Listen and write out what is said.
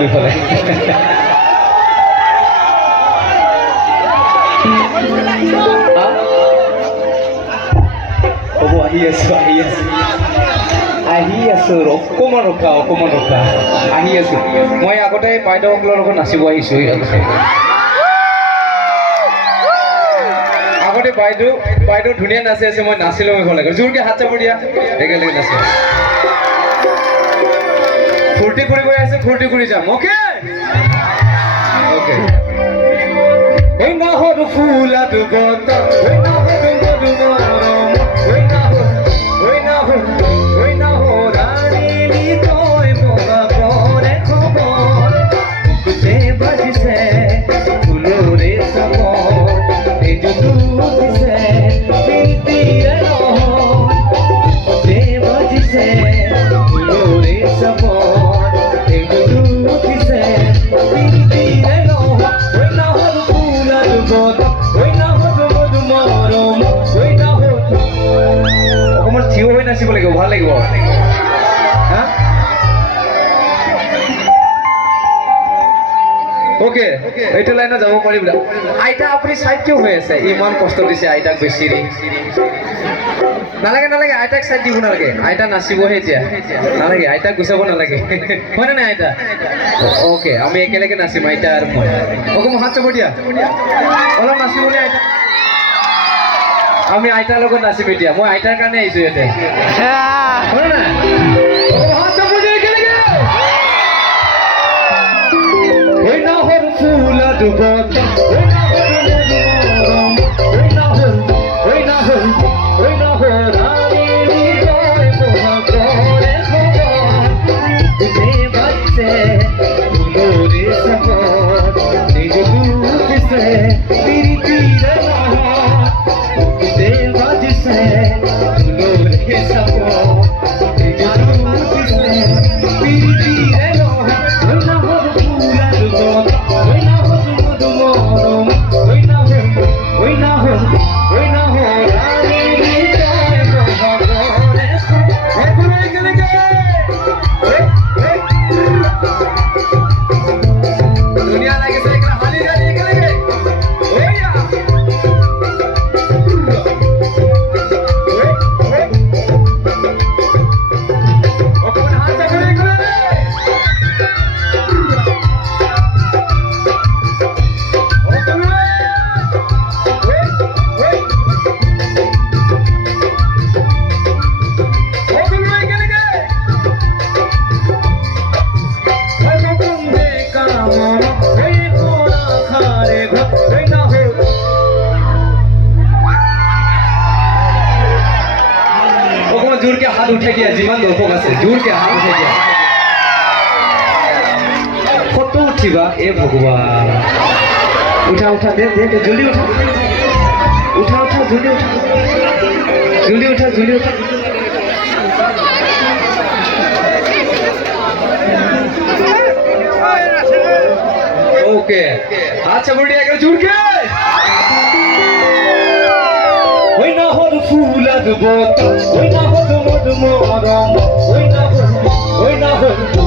গ'ল ইফালে হ'ব আহি আছো অকণমান ৰখা আহি আছো মই আগতে বাইদেউসকলৰ লগত নাচিব আহিছোঁ আগতে বাইদেউ ধুনীয়া নাচি আছে মই নাচিলোঁ এইফালে জোৰকৈ হাত চাপৰ দিয়া একেলগে নাচি ফূৰ্তি কৰিব আছে ফূৰ্তি কৰি যাম অ'কে ওই নাহর ফুলা দুবত ওই নাহর মধুমরম ওই নাহর রানীলি তয় বলা পরে খবর কুতে বাজিছে ফুলরে সবর এই যুদিছে প্রীতিরে নহর কুতে বাজিছে ফুলরে সবর এই যুদিছে প্রীতিরে নহর ওই নাহর অকণমান থিয় হৈ নাচিব লাগিব ভাল লাগিব ওকে এইটো লাইনত যাব পাৰিব আইতা আপুনি চাইড কিয় হৈ আছে ইমান কষ্ট দিছে আইতাক বেছি নালাগে আইতাক চাইড দিব নালাগে আইতা নাচিবহে এতিয়া নালাগে আইতাক গুচাব নালাগে হয়নে নাই আইতা ওকে আমি একেলগে নাচিম আইতা আৰু মই অকণমান হাত চাব দিয়া অলপ নাচিবনে আইতা আমি আইতাৰ লগত নাচিম এতিয়া মই আইতাৰ কাৰণে আহিছোঁ ইয়াতে হয় নাই হাত চাব দিয়া একেলগে ওই নাহর ফুলা ডুবত ওই নাহর রানীলি তয় বলা পরে খবর কুতে বাজিছে ফুলরে সবর নিজ দুতিছে প্রীতিরে নহর কুতে বাজিছে ফুলরে সবর নিজ দুতিছে প্রীতিরে নহর ওই নাহর ফুলা ডুবত ওই নাহর মধুমরম ওই নাহর রানীলি তয় বলা পরে খবর একেলগে দুনিয়া লাগিছে একটা হালি গাড়ি একেলগে ওইয়া অকমান হাত চাপে একেলগে জোৰকে হাত উঠাই দিয়া যিমান দৰ্শক আছে জোৰকে হাত উঠাই দিয়া ফটো উঠিবা এ ভগৱান উঠা দে জলদি উঠা জলদি উঠা ওকে হাত চাপড় দিয়া একবার জোরকে ওই নাহর ফুলা দুবত ওই নাহর মধুমরম ওই নাহর